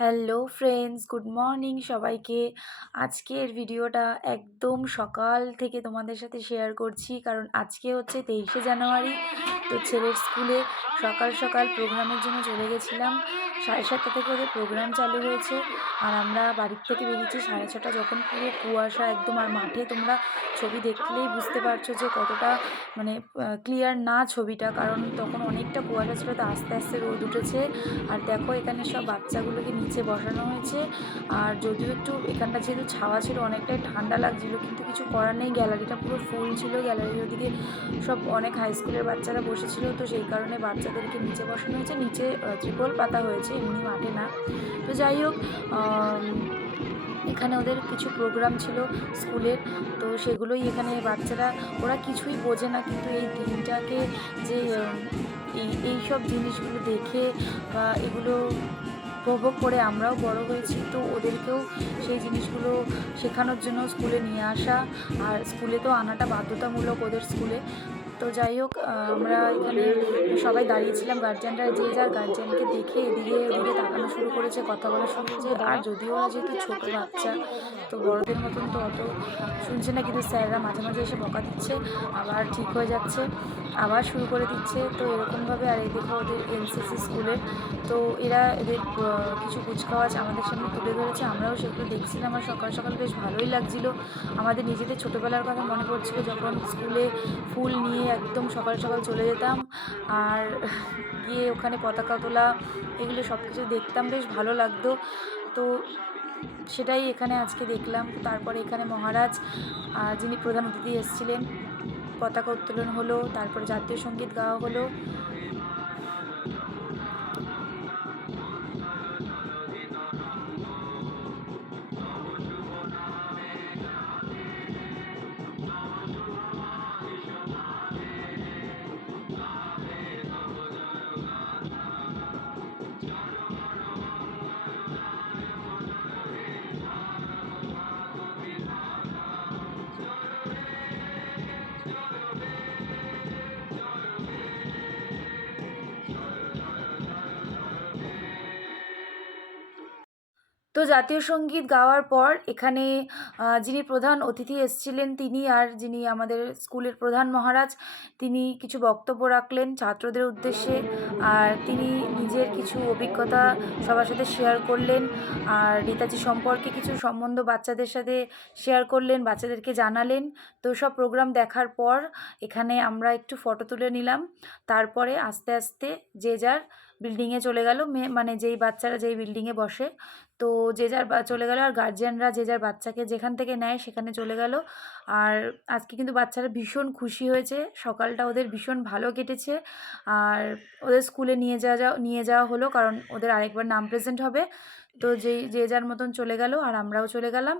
Hello friends, good morning সবাইকে। আজকের ভিডিওটা একদম সকাল থেকে তোমাদের সাথে শেয়ার করছি, কারণ আজকে হচ্ছে তেইশে জানুয়ারি, তো ছেলের স্কুলে সকাল সকাল প্রোগ্রামের জন্য চলে গেছিলাম। সাড়ে সাতটা থেকে ওদের প্রোগ্রাম চালু হয়েছে, আর আমরা বাড়ির থেকে বেরিয়েছি সাড়ে ছটা যখন পুরো কুয়াশা একদম, আর মাঠে তোমরা ছবি দেখলেই বুঝতে পারছ যে কতটা মানে ক্লিয়ার না ছবিটা, কারণ তখন অনেকটা কুয়াশা ছিল, তো আস্তে আস্তে রোদ উঠেছে। আর দেখো এখানে সব বাচ্চাগুলোকে নিচে বসানো হয়েছে। আর যদিও একটু এখানটা যেহেতু ছাওয়া ছিল, অনেকটাই ঠান্ডা লাগছিল, কিন্তু কিছু করার নেই। গ্যালারিটা পুরো ফুল ছিল। গ্যালারির ওদিকে সব অনেক হাই স্কুলের বাচ্চারা বসেছিল, তো সেই কারণে বাচ্চাদেরকে নিচে বসানো হয়েছে। নিচে ত্রিপল পাতা হয়েছে, এমনি মাঠে না। তো যাই হোক এখানে ওদের কিছু প্রোগ্রাম ছিল স্কুলের তো সেগুলোই এখানে বাচ্চারা, ওরা কিছুই বোঝে না, কিন্তু এই দিনটাকে যে এই এইসব জিনিসগুলো দেখে বা এগুলো উপভোগ করে আমরাও বড় হয়েছি। তো ওদেরকেও সেই জিনিসগুলো শেখানোর জন্য স্কুলে নিয়ে আসা। আর স্কুলে তো আনাটা বাধ্যতামূলক ওদের স্কুলে। তো যাই হোক আমরা এখানে সবাই দাঁড়িয়েছিলাম গার্জিয়ানরা যে যার গার্জিয়ানকে দেখে এদিকে এদিকে তাকানো শুরু করেছে, কথা বলা শুরু করেছে আর যদিও ওরা যেহেতু ছোটো বাচ্চা, তো বড়দের মতন তো অত শুনছে না, কিন্তু স্যাররা মাঝে মাঝে এসে বকা দিচ্ছে, আবার ঠিক হয়ে যাচ্ছে, আবার শুরু করে দিচ্ছে। তো এরকমভাবে আর এদিকে ওদের এনসিসি স্কুলের, তো এরা এদের কিছু কুচকাওয়াজ আমাদের সামনে তুলে ধরেছে। আমরাও সেগুলো দেখছিলাম আর সকাল সকাল বেশ ভালোই লাগছিল। আমাদের নিজেদের ছোটোবেলার কথা মনে পড়ছিলো, যখন স্কুলে ফুল নিয়ে একদম সকাল সকাল চলে যেতাম। আর গিয়ে ওখানে পতাকা তোলা, এগুলো সব কিছু দেখতাম, বেশ ভালো লাগতো। তো সেটাই এখানে আজকে দেখলাম। তারপরে এখানে মহারাজ যিনি প্রধান অতিথি এসেছিলেন, পতাকা উত্তোলন হলো, তারপরে জাতীয় সংগীত গাওয়া হলো। তো জাতীয় সংগীত গাওয়ার পর এখানে যিনি প্রধান অতিথি এসছিলেন তিনি আর যিনি আমাদের স্কুলের প্রধান মহারাজ, তিনি কিছু বক্তব্য রাখলেন ছাত্রদের উদ্দেশ্যে আর তিনি নিজের কিছু অভিজ্ঞতা সবার সাথে শেয়ার করলেন আর নেতাজি সম্পর্কে কিছু সম্বন্ধ বাচ্চাদের সাথে শেয়ার করলেন, বাচ্চাদেরকে জানালেন। তো সব প্রোগ্রাম দেখার পর এখানে আমরা একটু ফটো তুলে নিলাম। তারপরে আস্তে আস্তে যে যার বিল্ডিংয়ে চলে গেল। মেয়ে মানে যেই বাচ্চারা যেই বিল্ডিংয়ে বসে, তো যে যার চলে গেল। আর গার্জিয়ানরা যে যার বাচ্চাকে যেখান থেকে নেয় সেখানে চলে গেল। আর আজকে কিন্তু বাচ্চারা ভীষণ খুশি হয়েছে। সকালটা ওদের ভীষণ ভালো কেটেছে। আর ওদের স্কুলে নিয়ে যাওয়া যাওয়া নিয়ে যাওয়া হলো, কারণ ওদের আরেকবার নাম প্রেজেন্ট হবে। তো যেই, যে যার মতন চলে গেল আর আমরাও চলে গেলাম।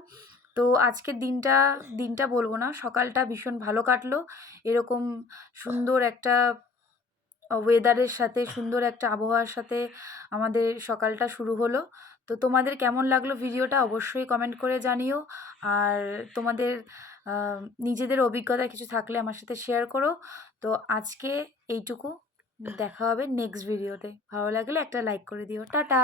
তো আজকের দিনটা দিনটা বলব না, সকালটা ভীষণ ভালো কাটলো। এরকম সুন্দর একটা ওয়েদারের সাথে সুন্দর একটা আবহাওয়ার সাথে আমাদের সকালটা শুরু হলো। তো তোমাদের কেমন লাগল ভিডিওটা অবশ্যই কমেন্ট করে জানিও। আর তোমাদের নিজেদের অভিজ্ঞতা কিছু থাকলে আমার সাথে শেয়ার করো। তো আজকে এইটুকু। দেখা হবে নেক্সট ভিডিওতে ভালো লাগলে একটা লাইক করে দিও। টাটা!